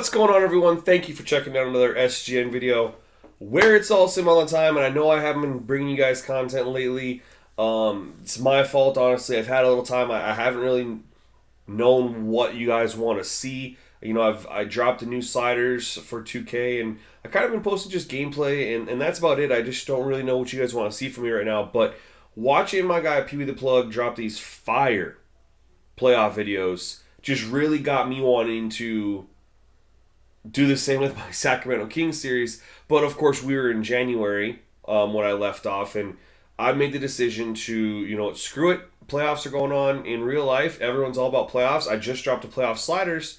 What's going on, everyone? Thank you for checking out another SGN video where it's all sim all the time. And I know I haven't been bringing you guys content lately. It's my fault, honestly. I've had a little time. I haven't really known what you guys want to see. I dropped the new sliders for 2K, and I kind of been posting just gameplay, and that's about it. I just don't really know what you guys want to see from me right now. But watching my guy Pee Wee the Plug drop these fire playoff videos just really got me wanting to do the same with my Sacramento Kings series. But of course, we were in January when I left off, and I made the decision to, screw it. Playoffs are going on in real life. Everyone's all about playoffs. I just dropped the playoff sliders.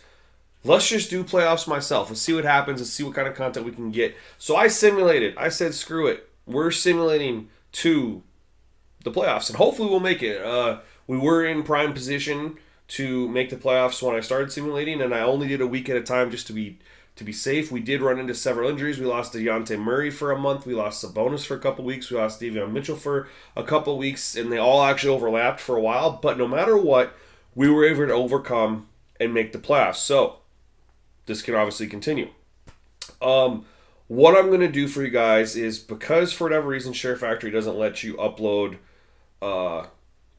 Let's just do playoffs myself. Let's see what happens. Let's see what kind of content we can get. So I simulated. I said, screw it. We're simulating to the playoffs, and hopefully we'll make it. We were in prime position to make the playoffs when I started simulating, and I only did a week at a time just to be safe. We did run into several injuries. We lost Dejounte Murray for a month. We lost Sabonis for a couple weeks. We lost Davion Mitchell for a couple weeks, and they all actually overlapped for a while. But no matter what, we were able to overcome and make the playoffs. So this can obviously continue. What I'm going to do for you guys is, because for whatever reason Share Factory doesn't let you upload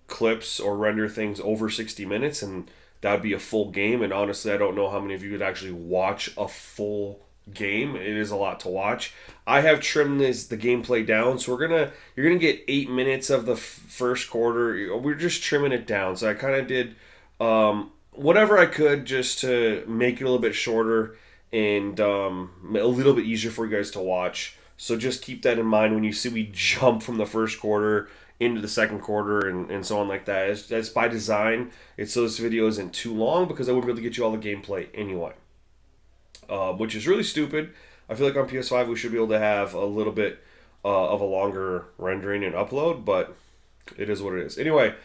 clips or render things over 60 minutes, and that would be a full game. And honestly, I don't know how many of you would actually watch a full game. It is a lot to watch. I have trimmed the gameplay down, so you're gonna get 8 minutes of the first quarter. We're just trimming it down. So I kind of did whatever I could just to make it a little bit shorter and a little bit easier for you guys to watch. So just keep that in mind when you see we jump from the first quarter into the second quarter and so on like that. That's by design. It's so this video isn't too long, because I wouldn't be able to get you all the gameplay anyway. Which is really stupid. I feel like on PS5 we should be able to have a little bit of a longer rendering and upload, but it is what it is. Anyway,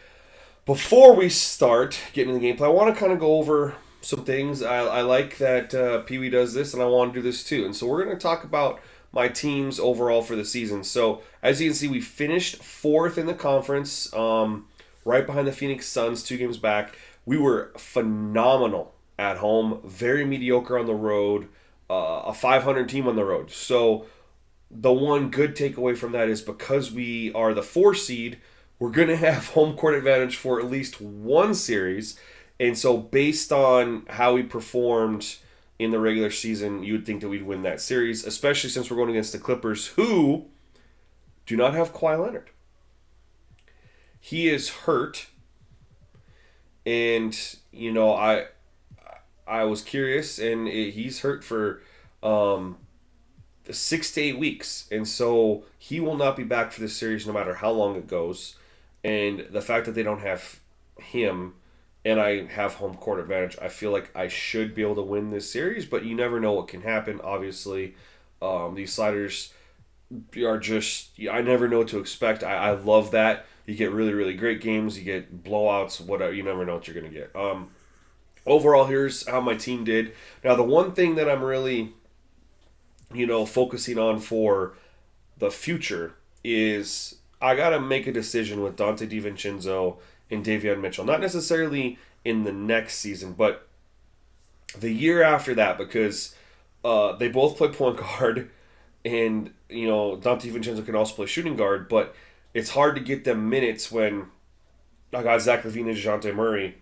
before we start getting into the gameplay, I want to kind of go over some things. I like that Pee Wee does this, and I want to do this too. And so we're going to talk about my teams overall for the season. So as you can see, we finished 4th in the conference, right behind the Phoenix Suns, 2 games back. We were phenomenal at home, very mediocre on the road, a 500 team on the road. So the one good takeaway from that is, because we are the 4 seed, we're going to have home court advantage for at least one series. And so based on how we performed in the regular season, you would think that we'd win that series, especially since we're going against the Clippers, who do not have Kawhi Leonard. He is hurt, and I was curious, and he's hurt for 6 to 8 weeks, and so he will not be back for this series no matter how long it goes. And the fact that they don't have him, and I have home court advantage, I feel like I should be able to win this series, but you never know what can happen. Obviously, these sliders are just, I never know what to expect. I love that. You get really, really great games. You get blowouts, whatever. You never know what you're going to get. Overall, here's how my team did. Now, the one thing that I'm really, focusing on for the future is I got to make a decision with Dante DiVincenzo and Davion Mitchell. Not necessarily in the next season, but the year after that, because they both play point guard, and Dante DiVincenzo can also play shooting guard, but it's hard to get them minutes when I got Zach LaVine and DeJounte Murray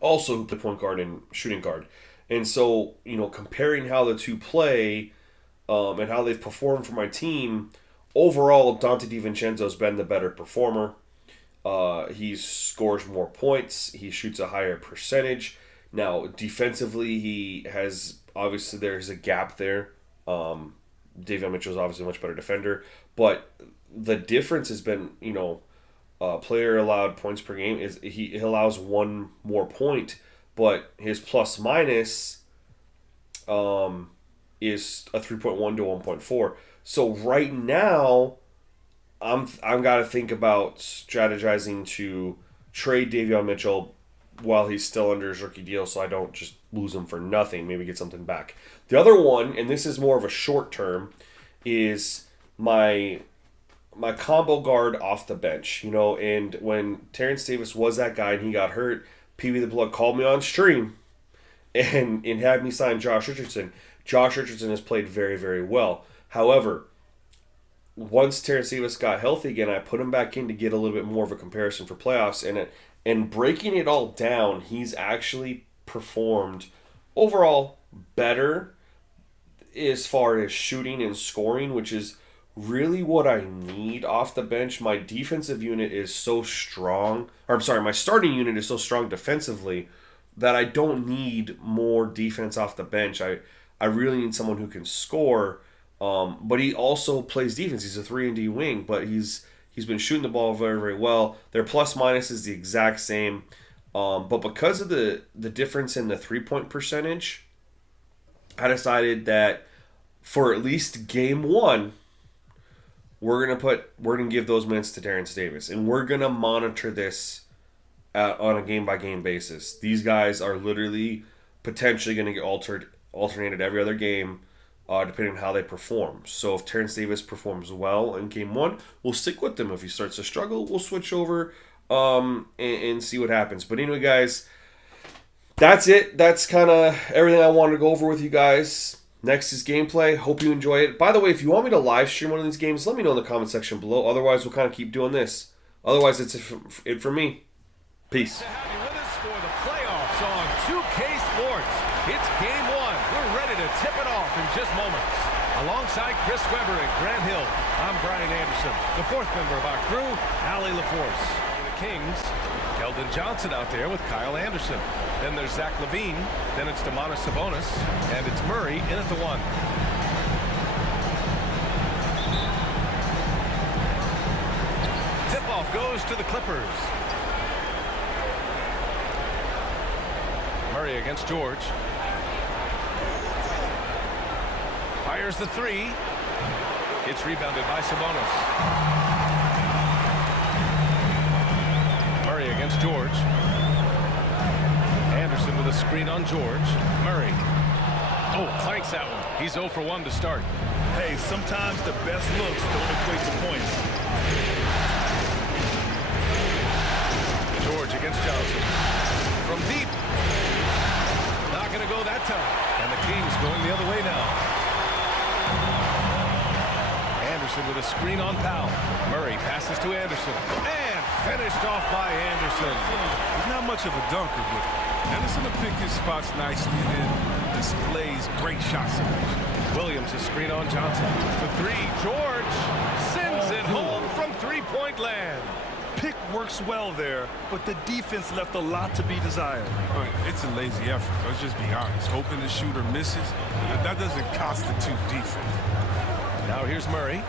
also who play point guard and shooting guard. And so, comparing how the two play and how they've performed for my team, overall, Dante DiVincenzo's been the better performer. He scores more points. He shoots a higher percentage. Now, defensively, he has, obviously, there's a gap there. Davion Mitchell is obviously a much better defender. But the difference has been, player allowed points per game is he allows one more point, but his plus minus is a 3.1 to 1.4. So right now, I'm got to think about strategizing to trade Davion Mitchell while he's still under his rookie deal, so I don't just lose him for nothing. Maybe get something back. The other one, and this is more of a short term, is my combo guard off the bench. And when Terrence Davis was that guy and he got hurt, Pee Wee the Plug called me on stream and had me sign Josh Richardson. Josh Richardson has played very, very well. However, once Terrence Davis got healthy again, I put him back in to get a little bit more of a comparison for playoffs, and breaking it all down, he's actually performed overall better as far as shooting and scoring, which is really what I need off the bench. My defensive unit is so strong, or I'm sorry, my starting unit is so strong defensively that I don't need more defense off the bench. I really need someone who can score, but he also plays defense. He's a 3-and-D wing, but he's been shooting the ball very, very well. Their plus minus is the exact same, but because of the difference in the 3-point percentage, I decided that for at least game one, we're gonna give those minutes to Terrence Davis, and we're gonna monitor this on a game by game basis. These guys are literally potentially gonna get alternated every other game, depending on how they perform. So if Terrence Davis performs well in game one, we'll stick with him. If he starts to struggle, we'll switch over and see what happens. But anyway, guys, that's it. That's kind of everything I wanted to go over with you guys. Next is gameplay. Hope you enjoy it. By the way, if you want me to live stream one of these games, let me know in the comment section below. Otherwise, we'll kind of keep doing this. Otherwise, it's it for me. Peace. To have you with us for the playoffs on 2K Sports. It's game one. We're ready to tip it off in just moments. Alongside Chris Webber and Grant Hill, I'm Brian Anderson. The fourth member of our crew, Allie LaForce. For the Kings, Keldon Johnson out there with Kyle Anderson. Then there's Zach LaVine. Then it's Domantas Sabonis. And it's Murray in at the 1. Tip-off goes to the Clippers. Murray against George. Fires the 3. It's rebounded by Sabonis. Murray against George. Anderson with a screen on George. Murray. Oh, clanks that one. He's 0 for 1 to start. Hey, sometimes the best looks don't equate to points. George against Johnson. From deep. Not going to go that time. And the Kings going the other way now. Anderson with a screen on Powell. Murray passes to Anderson. And finished off by Anderson. He's not much of a dunker, but Anderson will pick his spots nicely and displays great shot selection. Williams a screen on Johnson. For 3. George sends it home from three-point land. Pick works well there, but the defense left a lot to be desired. It's a lazy effort. Let's just be honest. Hoping the shooter misses, that doesn't constitute defense. Now here's Murray.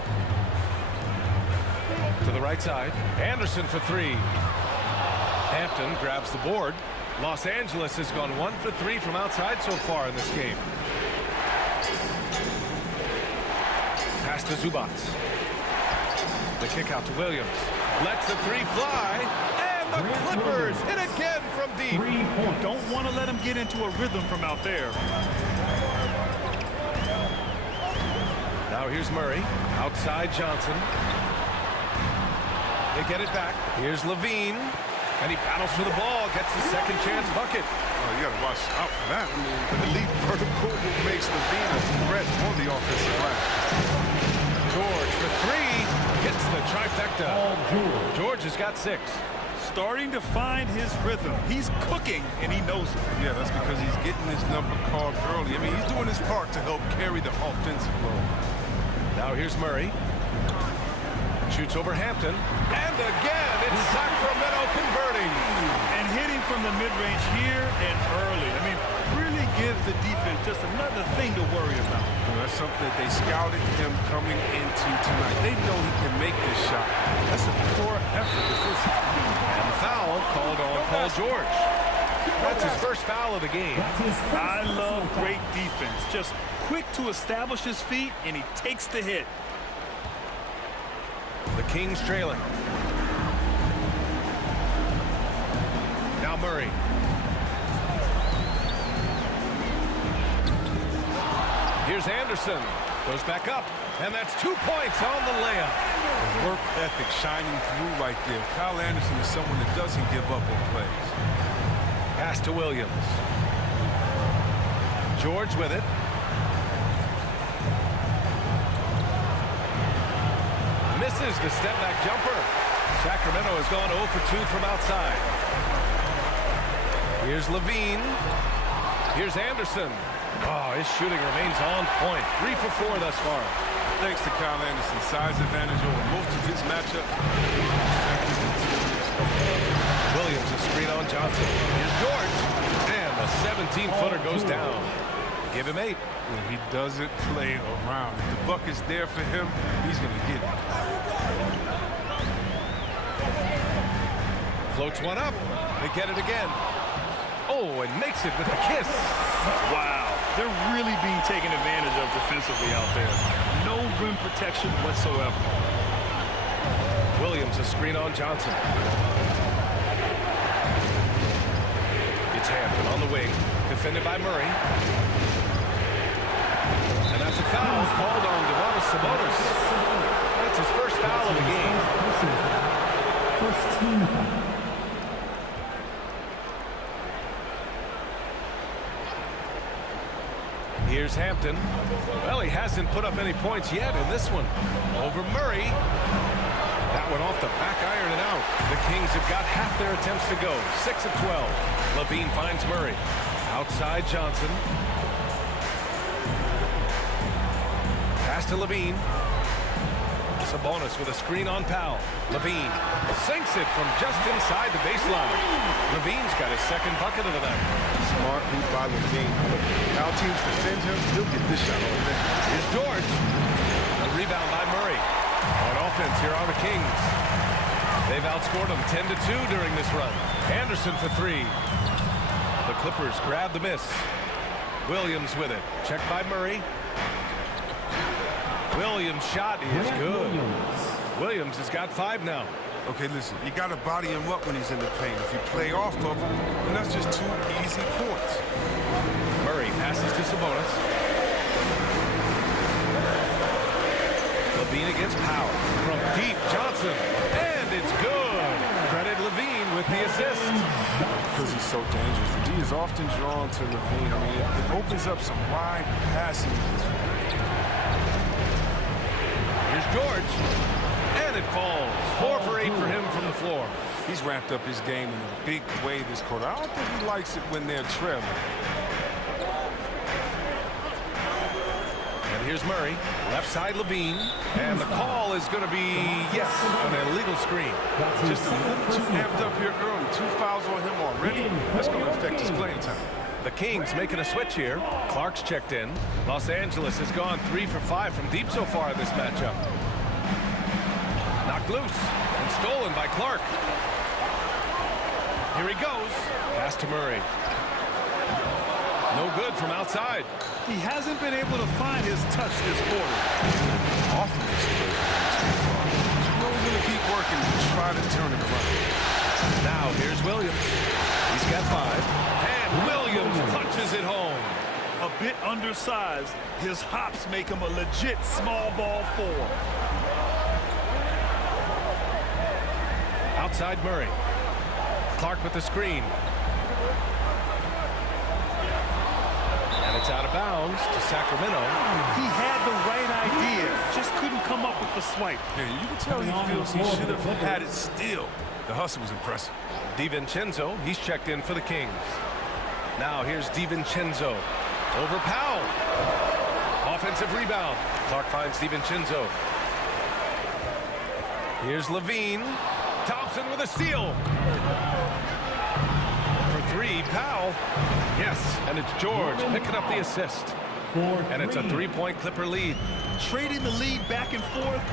To the right side. Anderson for 3. Hampton grabs the board. Los Angeles has gone 1 for 3 from outside so far in this game. Pass to Zubac. The kick out to Williams. Lets the 3 fly. And the Clippers hit again from deep. Don't want to let him get into a rhythm from out there. Now here's Murray. Outside Johnson. They get it back. Here's LaVine. And he battles for the ball. Gets the second chance bucket. Oh, you got to watch out for that. I mean, the elite vertical makes LaVine a threat on the offensive glass. George for 3. Hits the trifecta. George has got 6. Starting to find his rhythm. He's cooking, and he knows it. Yeah, that's because he's getting his number called early. I mean, he's doing his part to help carry the offensive load. Now here's Murray. Shoots over Hampton. And again, it's Sacramento converting. And hitting from the mid-range here and early. I mean, really gives the defense just another thing to worry about. Well, that's something that they scouted him coming into tonight. They know he can make this shot. That's a poor effort defensively. And the foul called on Paul George. That's his first foul of the game. I love great defense. Just quick to establish his feet, and he takes the hit. The Kings trailing. Now Murray. Here's Anderson. Goes back up. And that's 2 points on the layup. The work ethic shining through right there. Kyle Anderson is someone that doesn't give up on plays. Pass to Williams. George with it. Misses the step back jumper. Sacramento has gone 0 for 2 from outside. Here's Levine. Here's Anderson. Oh, his shooting remains on point. 3 for 4 thus far. Thanks to Kyle Anderson's size advantage over most of his matchups. Williams a screen on Johnson. Here's George. And the 17-footer goes down. Give him 8. And he doesn't play around. If the buck is there for him, he's going to get it. Floats one up. They get it again. Oh, and makes it with a kiss. Wow, they're really being taken advantage of defensively out there. No rim protection whatsoever. Williams a screen on Johnson. It's Hampton on the wing, defended by Murray. And that's a foul called on Domantas Sabonis. That's his first foul of the game. First team foul. Here's Hampton. Well, he hasn't put up any points yet in this one. Over Murray. That one off the back iron and out. The Kings have got half their attempts to go. 6 of 12. Levine finds Murray. Outside Johnson. Pass to Levine. Sabonis with a screen on Powell. Levine sinks it from just inside the baseline. Levine's got his second bucket of the night. Smart move by Levine. How teams defend him, he'll get this shot on there. Here's George. A rebound by Murray. On offense, here are the Kings. They've outscored them 10-2 during this run. Anderson for 3. The Clippers grab the miss. Williams with it. Checked by Murray. Williams' shot is good. Williams has got 5 now. Okay, listen, you got to body him up when he's in the paint. If you play off of him, then that's just 2 easy points. Murray passes to Sabonis. Levine against Powell. From deep, Johnson. And it's good. Credit Levine with the assist. Because he's so dangerous. The D is often drawn to Levine. I mean, it opens up some wide passing lanes. Here's George. And it falls. 4 for 8 for him from the floor. He's ramped up his game in a big way this quarter. I don't think he likes it when they're trailing. And here's Murray. Left side Levine. And the call is going to be, yes, an illegal screen. Just a little too amped up here early. 2 fouls on him already. That's going to affect his playing time. The Kings making a switch here. Clark's checked in. Los Angeles has gone 3 for 5 from deep so far in this matchup. Knocked loose and stolen by Clark. Here he goes. Pass to Murray. No good from outside. He hasn't been able to find his touch this quarter. Offense. You know he's going to keep working to try to turn it around. Now here's Williams. He's got 5. And Williams punches it home. A bit undersized, his hops make him a legit small ball 4. Outside Murray. Clark with the screen. And it's out of bounds to Sacramento. He had the right idea, just couldn't come up with the swipe. Yeah, you can tell he feels he should have had it still. The hustle was impressive. DiVincenzo, he's checked in for the Kings. Now here's DiVincenzo. Over Powell. Offensive rebound. Clark finds DiVincenzo. Here's Levine. Thompson with a steal. For 3, Powell. Yes, and it's George picking up the assist. And it's a 3-point Clipper lead. Trading the lead back and forth,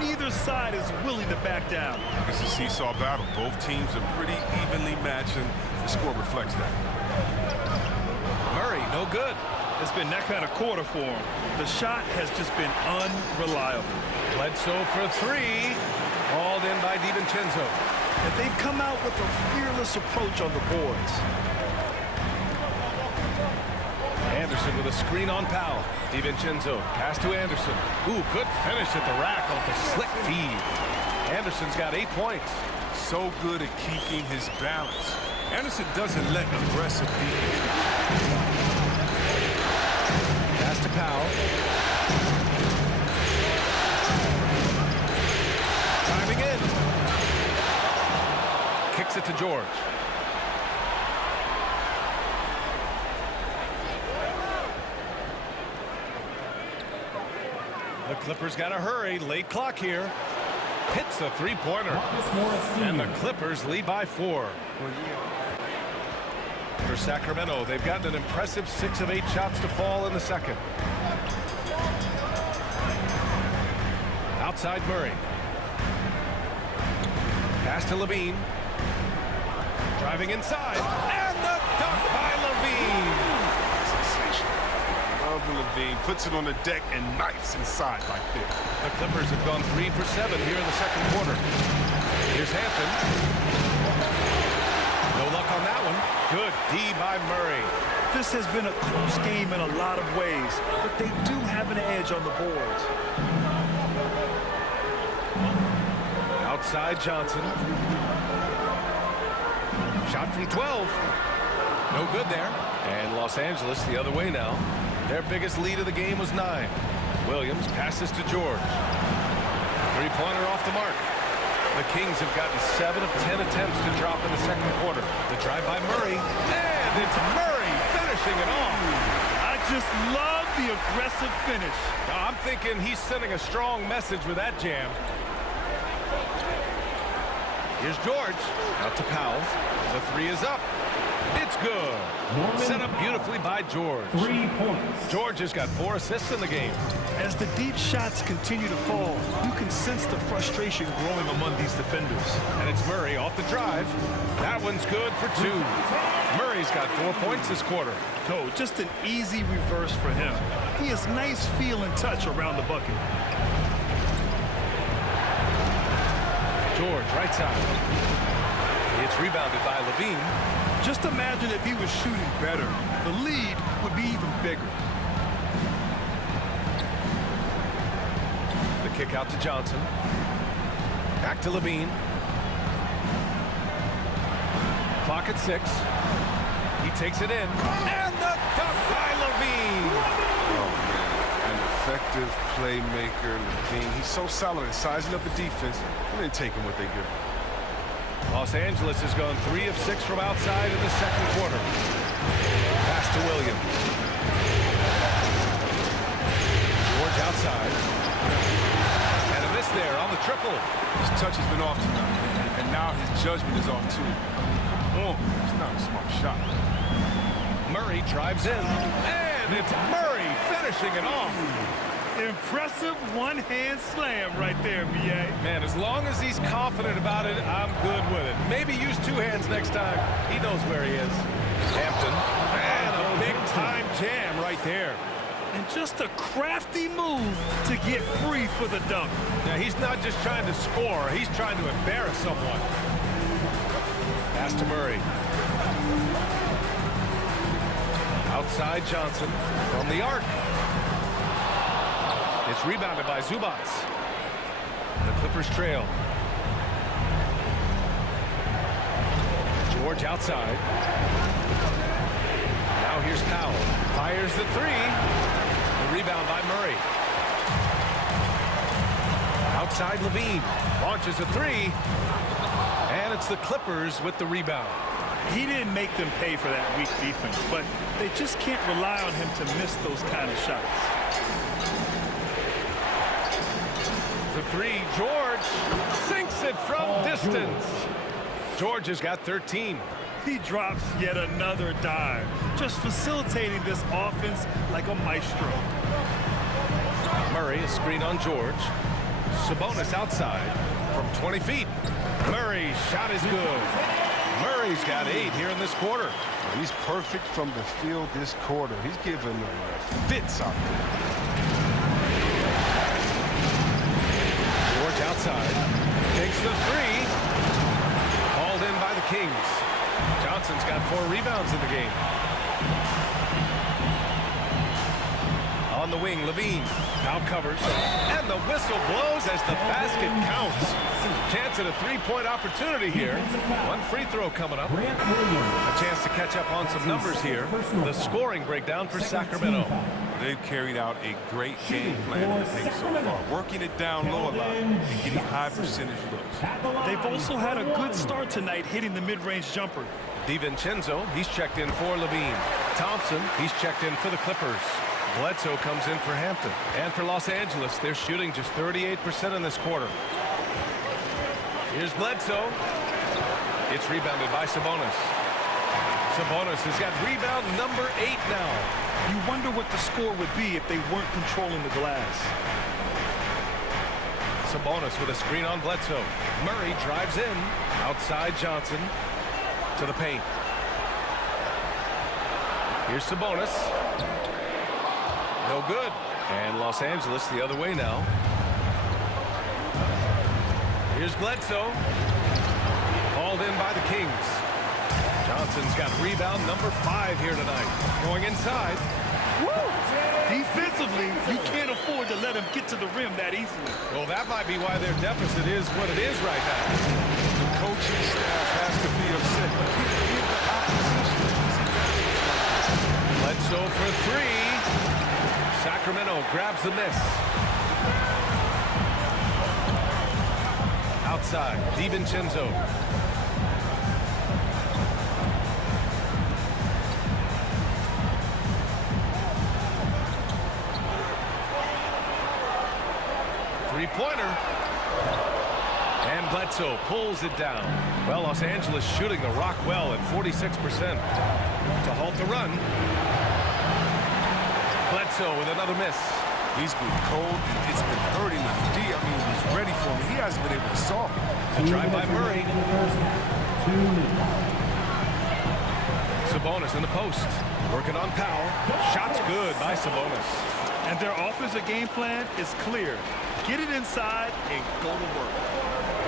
neither side is willing to back down. It's a seesaw battle. Both teams are pretty evenly matched, and the score reflects that. Murray, no good. It's been that kind of quarter for him. The shot has just been unreliable. Bledsoe for 3. Hauled in by DiVincenzo. And they've come out with a fearless approach on the boards. Anderson with a screen on Powell. DiVincenzo, pass to Anderson. Ooh, good finish at the rack off the slick feed. Anderson's got 8 points. So good at keeping his balance. Anderson doesn't let aggressive defense. Powell. Driving in. Kicks it to George. The Clippers got to hurry. Late clock here. Hits a three-pointer. Marcus Morris And the Sr. Clippers lead by 4. For Sacramento, they've gotten an impressive 6 of 8 shots to fall in the second. Outside Murray. Pass to Levine. Driving inside. And the dunk by Levine. Sensational. Love Levine puts it on the deck and knifes inside like this. The Clippers have gone 3 for 7 here in the second quarter. Here's Hampton. No luck on that one. Good D by Murray. This has been a close game in a lot of ways, but they do have an edge on the boards. Outside Johnson. Shot from 12. No good there. And Los Angeles the other way now. Their biggest lead of the game was 9. Williams passes to George. Three-pointer off the mark. The Kings have gotten 7 of 10 attempts to drop in the second quarter. The drive by Murray. And it's Murray finishing it off. I just love the aggressive finish. Now, I'm thinking he's sending a strong message with that jam. Here's George. Out to Powell. The 3 is up. It's good. Set up beautifully by George. 3 points. George has got 4 assists in the game. As the deep shots continue to fall, you can sense the frustration growing among these defenders. And it's Murray off the drive. That one's good for 2. Murray's got 4 points this quarter. No, just an easy reverse for him. He has nice feel and touch around the bucket. George, right side. It's rebounded by Levine. Just imagine if he was shooting better. The lead would be even bigger. The kick out to Johnson. Back to Levine. Clock at 6. He takes it in. And the dunk by Levine. Oh, man. An effective playmaker, Levine. He's so solid in sizing up the defense and then taking what they give him. Los Angeles has gone 3 of 6 from outside in the second quarter. Pass to Williams. George outside. And a miss there on the triple. His touch has been off tonight, and now his judgment is off too. Come on, it's not a smart shot. Murray drives in. And it's Murray finishing it off. Impressive one-hand slam right there, B.A. Man, as long as he's confident about it, I'm good with it. Maybe use 2 hands next time. He knows where he is. Hampton. And a big-time jam right there. And just a crafty move to get free for the dunk. Now, he's not just trying to score. He's trying to embarrass someone. Pass to Murray. Outside Johnson from the arc. It's rebounded by Zubats. The Clippers trail. George outside. Now here's Powell. Fires the 3. The rebound by Murray. Outside Levine. Launches a 3. And it's the Clippers with the rebound. He didn't make them pay for that weak defense, but they just can't rely on him to miss those kind of shots. The 3, George sinks it from distance. George has got 13. He drops yet another dime, just facilitating this offense like a maestro. Murray, a screen on George. Sabonis outside from 20 feet. Murray's shot is good. Murray's got 8 here in this quarter. He's perfect from the field this quarter. He's giving them fits out there. George outside. Takes the 3. Hauled in by the Kings. Johnson's got 4 rebounds in the game. On the wing, Levine. Now covers. And the whistle blows as the basket counts. Chance at a 3-point opportunity here. 1 free throw coming up. Grant Williams. A chance to catch up on some numbers here. The scoring breakdown for Sacramento. They've carried out a great game plan, I think, so far. Working it down low a lot and getting high percentage looks. They've also had a good start tonight hitting the mid-range jumper. DiVincenzo, he's checked in for Levine. Thompson, he's checked in for the Clippers. Bledsoe comes in for Hampton. And for Los Angeles, they're shooting just 38% in this quarter. Here's Bledsoe. It's rebounded by Sabonis. Sabonis has got rebound number 8 now. You wonder what the score would be if they weren't controlling the glass. Sabonis with a screen on Bledsoe. Murray drives in. Outside Johnson to the paint. Here's Sabonis. No good. And Los Angeles the other way now. Here's Bledsoe. Called in by the Kings. Johnson's got rebound number 5 here tonight. Going inside. Woo! Defensively, you can't afford to let him get to the rim that easily. Well, that might be why their deficit is what it is right now. The coaching staff has to be upset. You can't give the opposition. Bledsoe for 3. Sacramento grabs the miss. Outside, DiVincenzo. Three-pointer. And Bledsoe pulls it down. Well, Los Angeles shooting the rock well at 46%. To halt the run. Bledsoe with another miss. He's been cold. It's been hurting him. He's ready for him. He hasn't been able to solve it. A drive by Murray. Sabonis in the post. Working on Powell. Shot's good by Sabonis. And their offensive game plan is clear. Get it inside and go to work.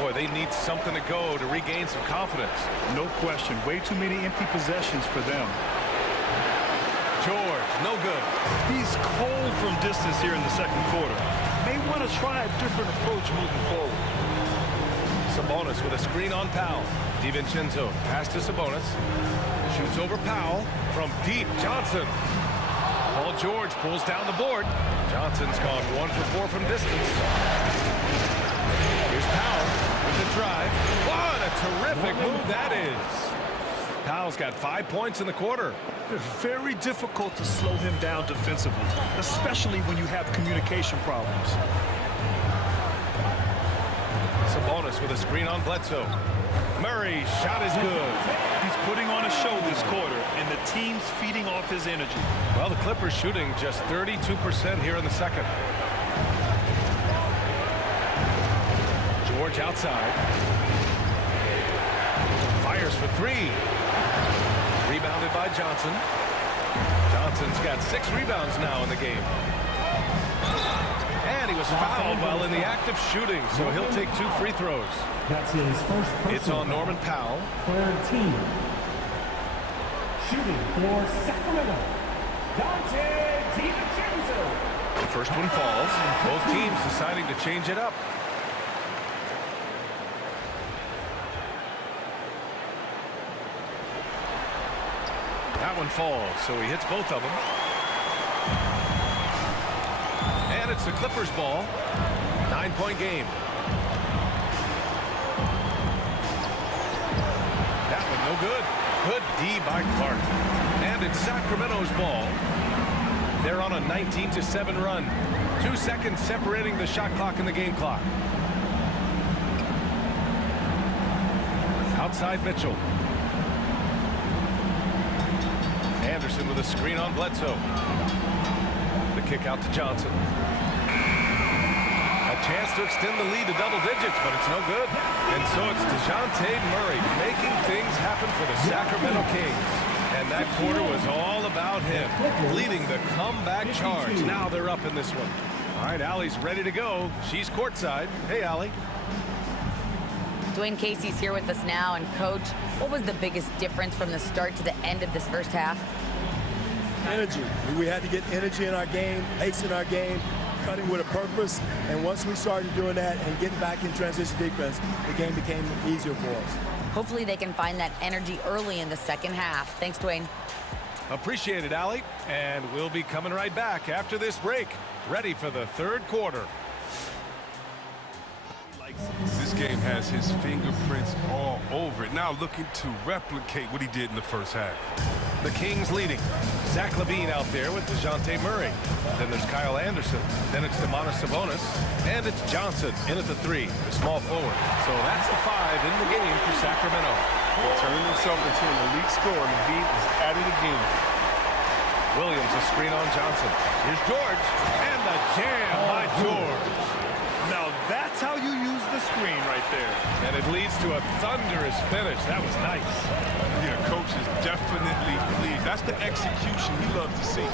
Boy, they need something to go to regain some confidence. No question. Way too many empty possessions for them. George, no good. He's cold from distance here in the second quarter. May want to try a different approach moving forward. Sabonis with a screen on Powell. DiVincenzo pass to Sabonis. Shoots over Powell from deep. Johnson. Paul George pulls down the board. Johnson's gone 1 for 4 from distance. Here's Powell with the drive. What a terrific move that is. Powell's got 5 points in the quarter. Very difficult to slow him down defensively, especially when you have communication problems. Sabonis with a screen on Bledsoe. Murray's shot is good. He's putting on a show this quarter, and the team's feeding off his energy. Well, the Clippers shooting just 32% here in the second. George outside. Fires for 3. Rebounded by Johnson. Johnson's got 6 rebounds now in the game. And he was fouled while in the act of shooting, so he'll take 2 free throws. That's his first personal It's on Norman Powell. Third team. Shooting for Sacramento. Dante DiVincenzo. The first one falls. Both teams deciding to change it up. That one falls, so he hits both of them. And it's the Clippers' ball. 9-point game. That one no good. Good D by Clark. And it's Sacramento's ball. They're on a 19-7 run. 2 seconds separating the shot clock and the game clock. Outside Mitchell. Anderson with a screen on Bledsoe. The kick out to Johnson. A chance to extend the lead to double digits, but it's no good. And so it's DeJounte Murray making things happen for the Sacramento Kings. And that quarter was all about him, leading the comeback charge. Now they're up in this one. All right, Allie's ready to go. She's courtside. Hey, Allie. Dwayne Casey's here with us now. And, Coach, what was the biggest difference from the start to the end of this first half? Energy. We had to get energy in our game, pace in our game, cutting with a purpose. And once we started doing that and getting back in transition defense, the game became easier for us. Hopefully they can find that energy early in the second half. Thanks, Dwayne. Appreciate it, Allie. And we'll be coming right back after this break. Ready for the third quarter. This game has his fingerprints all over it. Now looking to replicate what he did in the first half. The Kings leading. Zach LaVine out there with DeJounte Murray. Then there's Kyle Anderson. Then it's Domantas Sabonis. And it's Johnson in at the 3, the small forward. So that's the 5 in the game for Sacramento. Turning himself into an elite scorer. LaVine is at it again. Williams, a screen on Johnson. Here's George. And the jam by George. Now that's how you use the screen right there. And it leads to a thunderous finish. That was nice. Yeah, coach is definitely pleased. That's the execution he loves to see.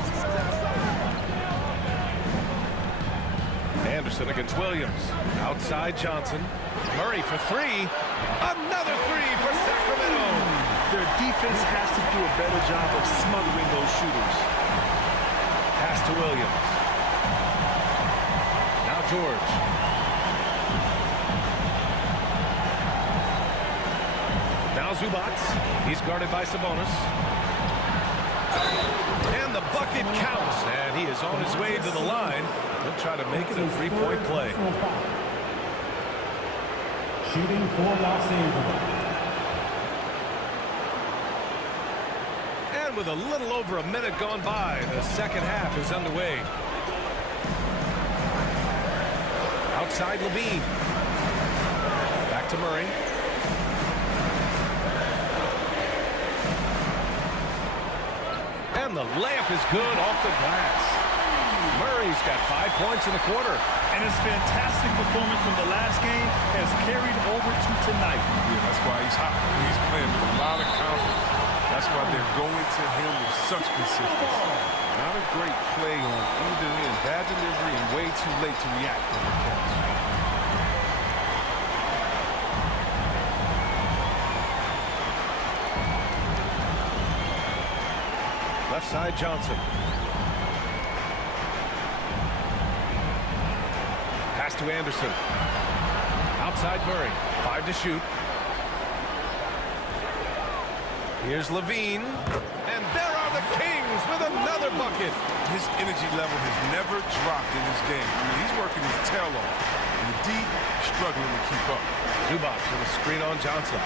Anderson against Williams. Outside Johnson. Murray for 3. Another 3 for Sacramento. Their defense has to do a better job of smothering those shooters. Pass to Williams. Now George. Now Zubac. He's guarded by Sabonis. And the bucket counts. And he is on his way to the line. He'll try to make it a 3-point play. Shooting for Los Angeles. And with a little over a minute gone by, the second half is underway. Outside LaVine. Back to Murray. And the layup is good off the glass. Murray's got 5 points in the quarter. And his fantastic performance from the last game has carried over to tonight. Yeah, that's why he's hot. He's playing with a lot of confidence. That's why they're going to him with such consistency. Not a great play on either end. Bad delivery and way too late to react on the catch. Left side Johnson. Pass to Anderson. Outside Murray. 5 to shoot. Here's LaVine. And there are the Kings with another bucket. His energy level has never dropped in this game. I mean, he's working his tail off. And the D struggling to keep up. Zubac with a screen on Johnson.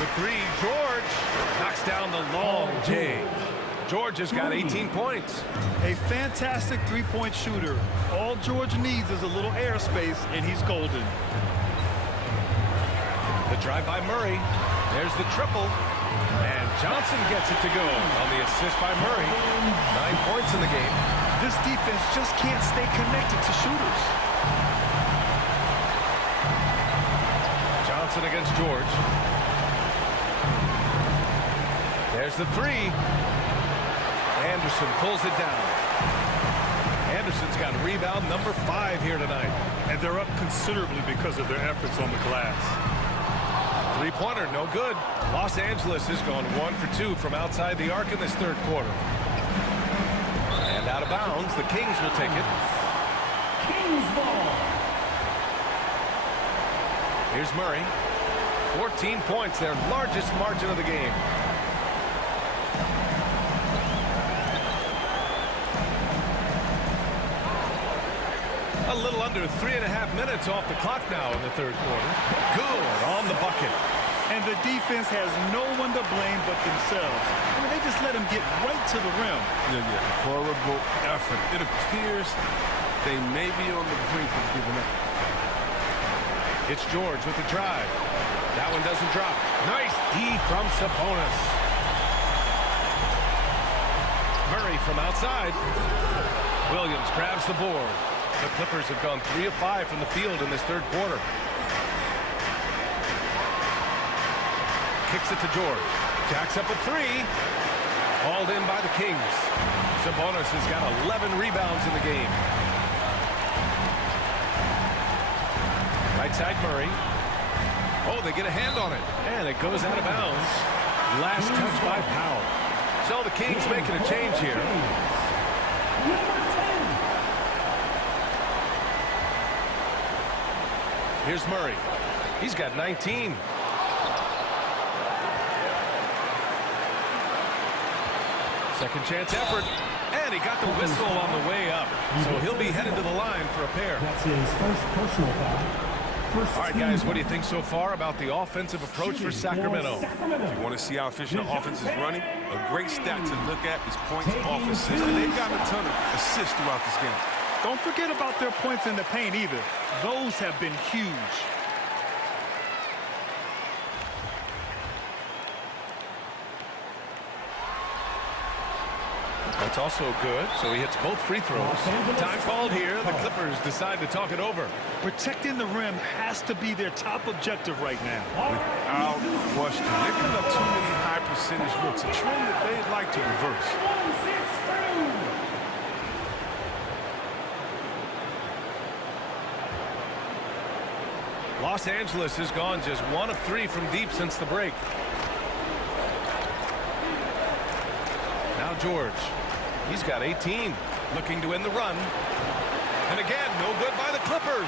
For 3, George knocks down the long J. George has got 18 points. A fantastic three-point shooter. All George needs is a little airspace, and he's golden. The drive by Murray. There's the triple. And Johnson gets it to go on the assist by Murray. 9 points in the game. This defense just can't stay connected to shooters. Johnson against George. There's the 3. Anderson pulls it down. Anderson's got rebound number 5 here tonight. And they're up considerably because of their efforts on the glass. 3-pointer, no good. Los Angeles has gone 1 for 2 from outside the arc in this third quarter. And out of bounds, the Kings will take it. Kings ball. Here's Murray. 14 points, their largest margin of the game. A little under 3.5 minutes off the clock now in the third quarter. Good on the bucket. And the defense has no one to blame but themselves. I mean, they just let him get right to the rim. Yeah. Horrible effort. It appears they may be on the brink of giving up. It's George with the drive. That one doesn't drop. Nice D from Sabonis. Murray from outside. Williams grabs the board. The Clippers have gone 3 of 5 from the field in this third quarter. Kicks it to George. Jacks up a 3. Hauled in by the Kings. Sabonis has got 11 rebounds in the game. Right side Murray. Oh, they get a hand on it. And it goes out of bounds. Last touch by Powell. So the Kings making a change here. Number 10. Here's Murray. He's got 19. Second chance effort. And he got the whistle on the way up. So he'll be headed to the line for a pair. That's his first personal foul. All right, guys, what do you think so far about the offensive approach for Sacramento? If you want to see how efficient the offense is running, a great stat to look at is points off assists. And they've gotten a ton of assists throughout this game. Don't forget about their points in the paint either. Those have been huge. That's also good, so he hits both free throws. Time called here. The Clippers decide to talk it over. Protecting the rim has to be their top objective right now. Without question. They're giving up too many high percentage looks, a trend that they'd like to reverse. Los Angeles has gone just 1 of 3 from deep since the break. Now George. He's got 18. Looking to win the run. And again, no good by the Clippers.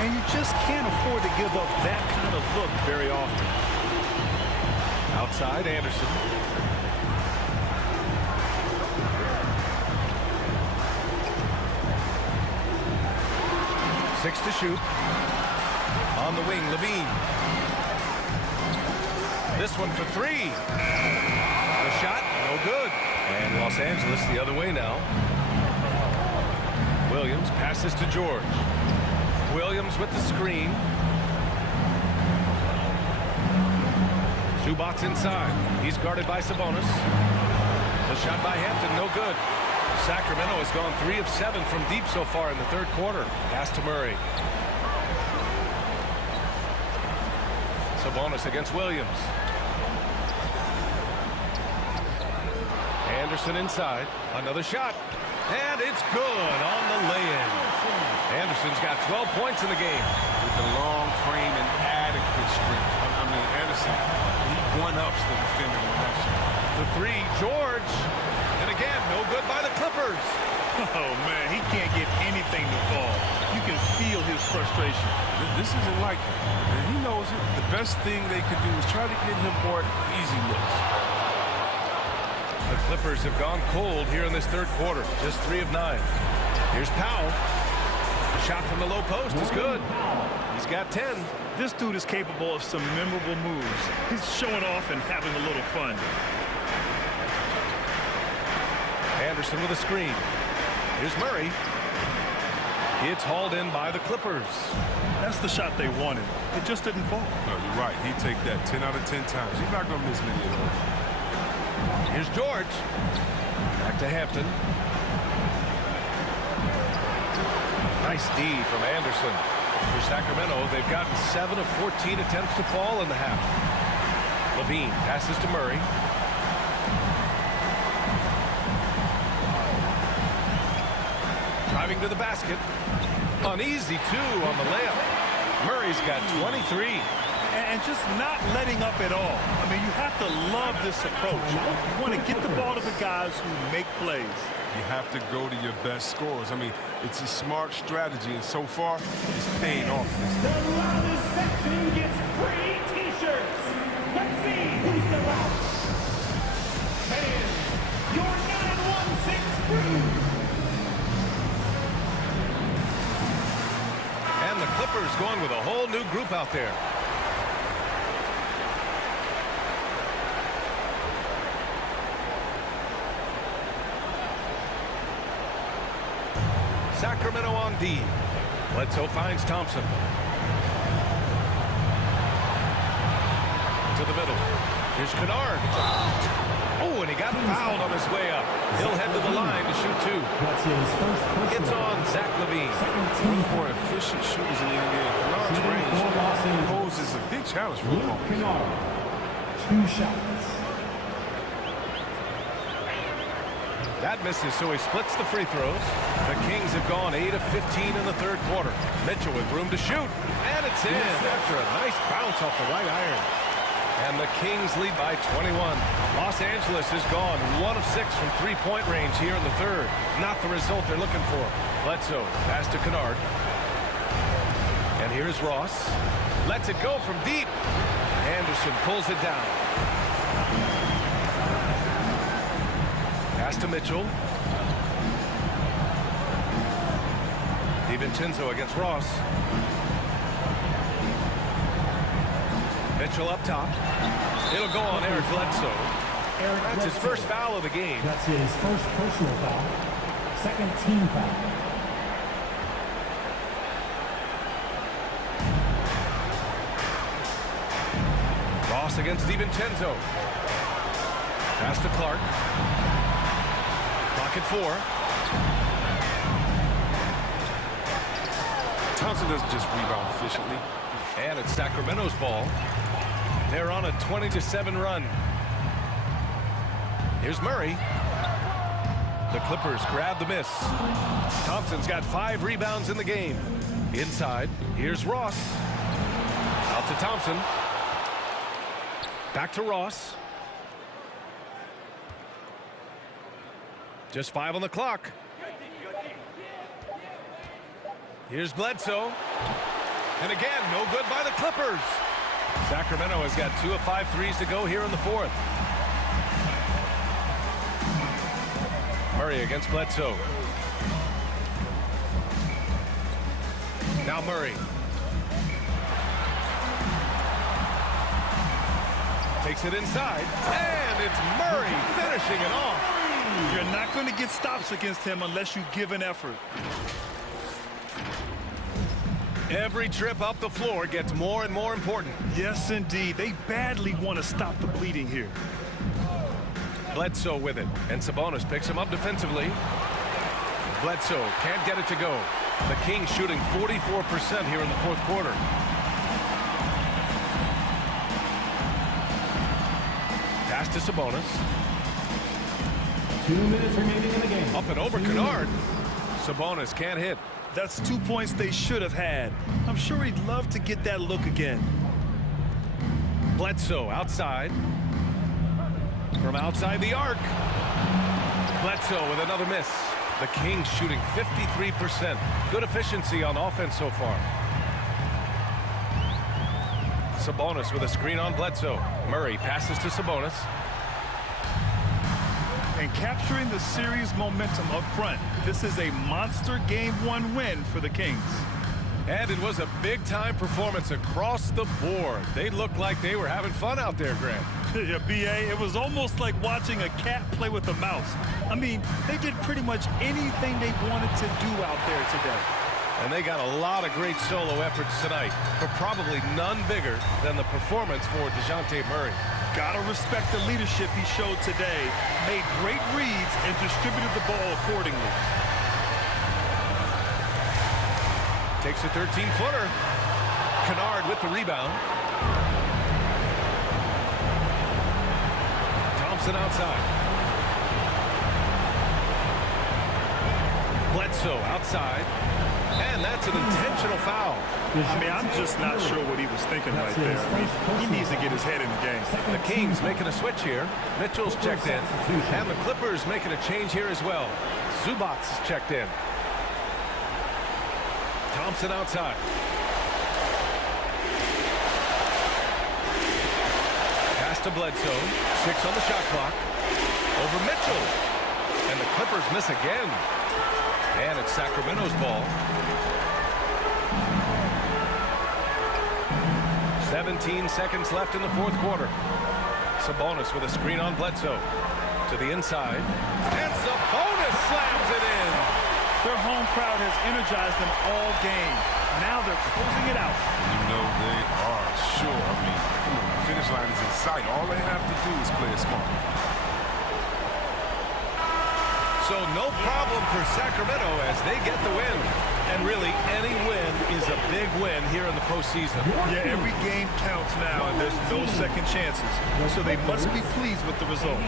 And you just can't afford to give up that kind of look very often. Outside, Anderson. Six to shoot. On the wing, Levine. This one for 3. The shot, no good. And Los Angeles the other way now. Williams passes to George. Williams with the screen. Zubac's inside. He's guarded by Sabonis. The shot by Hampton, no good. Sacramento has gone 3 of 7 from deep so far in the third quarter. Pass to Murray. Sabonis against Williams. Anderson inside. Another shot. And it's good on the lay-in. Anderson's got 12 points in the game. With the long frame and adequate strength. I mean, Anderson, he one-ups the defender on that shot. The 3, George. And again, no good by the Clippers. Oh, man, he can't get anything to fall. You can feel his frustration. This isn't like him. And he knows it. The best thing they could do is try to get him more easy looks. The Clippers have gone cold here in this third quarter. Just 3 of 9. Here's Powell. The shot from the low post is good. He's got 10. This dude is capable of some memorable moves. He's showing off and having a little fun. Anderson with a screen. Here's Murray. It's hauled in by the Clippers. That's the shot they wanted. It just didn't fall. No, you're right. He'd take that 10 out of 10 times. He's not going to miss many of those. Here's George. Back to Hampton. Nice D from Anderson. For Sacramento, they've gotten 7 of 14 attempts to fall in the half. Levine passes to Murray. Driving to the basket. Uneasy, too, on the layup. Murray's got 23. And just not letting up at all. I mean, you have to love this approach. You want to get the ball to the guys who make plays. You have to go to your best scorers. I mean, it's a smart strategy, and so far, it's paying off. The loudest section gets free T-shirts. Let's see who's the loudest. And your 916 crew. And the Clippers going with a whole new group out there. Sacramento on D. Bledsoe finds Thompson. To the middle. Here's Kennard. Oh, and he got fouled on his way up. He'll head to the line to shoot 2. That's his first personal. Gets on Zach Levine. One more efficient shooters in the NBA. Kennard's range poses a big challenge for the Hawks. Kennard, 2 shots. That misses, so he splits the free throws. The Kings have gone 8 of 15 in the third quarter. Mitchell with room to shoot. And it's in after a nice bounce off the right iron. And the Kings lead by 21. Los Angeles has gone 1 of 6 from three-point range here in the third. Not the result they're looking for. Bledsoe, pass to Kennard. And here's Ross. Lets it go from deep. Anderson pulls it down. Pass to Mitchell. DiVincenzo against Ross. Mitchell up top. It'll go on Eric Bledsoe. That's his first foul of the game. That's his first personal foul. Second team foul. Ross against DiVincenzo. Pass to Clark. Clock at 4. Thompson doesn't just rebound efficiently. And it's Sacramento's ball. They're on a 20-7 run. Here's Murray. The Clippers grab the miss. Thompson's got 5 rebounds in the game. Inside, here's Ross. Out to Thompson. Back to Ross. Just 5 on the clock. Here's Bledsoe. And again, no good by the Clippers. Sacramento has got 2 of 5 threes to go here in the 4th. Murray against Bledsoe. Now Murray. Takes it inside. And it's Murray finishing it off. You're not going to get stops against him unless you give an effort. Every trip up the floor gets more and more important. Yes, indeed. They badly want to stop the bleeding here. Bledsoe with it, and Sabonis picks him up defensively. Bledsoe can't get it to go. The Kings shooting 44% here in the 4th quarter. Pass to Sabonis. 2 minutes remaining in the game. Up and over Kennard. Sabonis can't hit. That's 2 points they should have had. I'm sure he'd love to get that look again. Bledsoe outside. From outside the arc. Bledsoe with another miss. The Kings shooting 53%. Good efficiency on offense so far. Sabonis with a screen on Bledsoe. Murray passes to Sabonis. And capturing the series momentum up front. This is a monster Game 1 win for the Kings. And it was a big-time performance across the board. They looked like they were having fun out there, Grant. Yeah, B.A., it was almost like watching a cat play with a mouse. I mean, they did pretty much anything they wanted to do out there today. And they got a lot of great solo efforts tonight, but probably none bigger than the performance for DeJounte Murray. Gotta respect the leadership he showed today. Made great reads and distributed the ball accordingly. Takes a 13-footer. Kennard with the rebound. Thompson outside. Bledsoe outside. And that's an intentional foul. I mean, I'm just not sure what he was thinking right there. I mean, he needs to get his head in the game. The Kings making a switch here. Mitchell's checked in. And the Clippers making a change here as well. Zubac checked in. Thompson outside. Pass to Bledsoe. 6 on the shot clock. Over Mitchell. And the Clippers miss again. And it's Sacramento's ball. 17 seconds left in the 4th quarter. Sabonis with a screen on Bledsoe. To the inside. And Sabonis slams it in. Their home crowd has energized them all game. Now they're closing it out. You know they are sure. I mean, come on, the finish line is in sight. All they have to do is play it smart. So no problem for Sacramento as they get the win. And really, any win is a big win here in the postseason. Yeah, every game counts now, and there's no second chances. So they must be pleased with the results.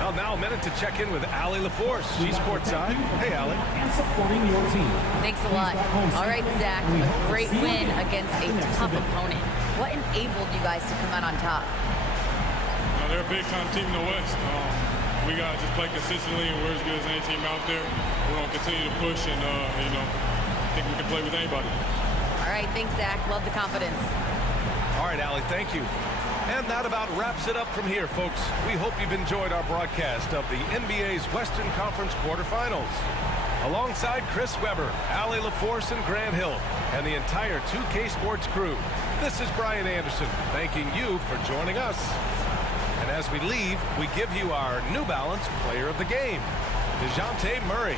Well, now a minute to check in with Allie LaForce. She's courtside. Hey, Allie. And supporting your team. Thanks a lot. All right, Zach, a great win against a tough opponent. What enabled you guys to come out on top? They're a big-time team in the West. We got to just play consistently, and we're as good as any team out there. We're going to continue to push, and, I think we can play with anybody. All right, thanks, Zach. Love the confidence. All right, Allie, thank you. And that about wraps it up from here, folks. We hope you've enjoyed our broadcast of the NBA's Western Conference quarterfinals. Alongside Chris Webber, Allie LaForce, and Grant Hill, and the entire 2K Sports crew, this is Brian Anderson, thanking you for joining us. And as we leave, we give you our New Balance Player of the Game, DeJounte Murray.